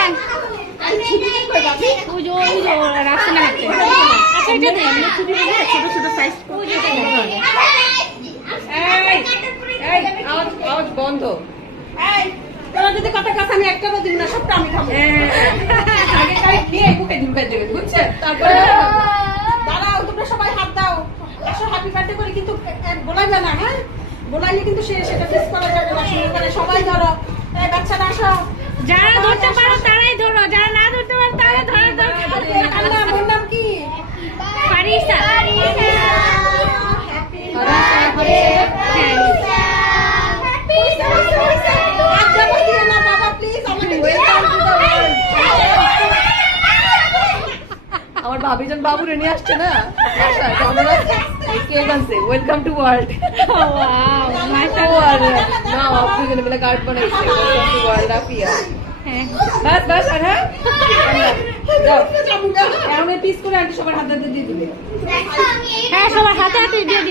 দেন রাখছে না হাতে। আচ্ছা এটা দেন ছোট ছোট সাইজ আওয়াজ বন্ধ। তোরা যদি কথা কথা আমি একটা দিব না, সবটা আমি খাবো। আগে কাইট নিয়ে বুকে দিবে দেবে, বুঝছেন? তারপরে দাঁড়াও, তোমরা সবাই হাত দাও, আসো হ্যাপি বার্থডে করে, কিন্তু বলাইবে না, হ্যাঁ? বলাইলে কিন্তু সেটা মিস করা যাবে না। শুরু করে সবাই ধরো, এই বাচ্চারা আসো। যারা ধরতে পারো তারাই ধরো, যারা না ধরতে পারো তারা ধরার দরকার নেই। আল্লাহ, ওর নাম কি? ফারিসা। আমার ভাবিজন বাবুরে নিয়ে আসছে না, কেক আনছে, ওয়েলকাম টু ওয়ার্ল্ড। ওয়াও মাশাআল্লাহ। না আপনি যেন বলে কার্ড বানাইছে, ওয়েলকাম টু ওয়ার্ল্ড আফিয়া। বাস বাস, আর হ্যাঁ যাও, এখন পিস করে আন্টি সবার হাতে দিয়ে দিবে। হ্যাঁ সবার হাতে হাতে দিয়ে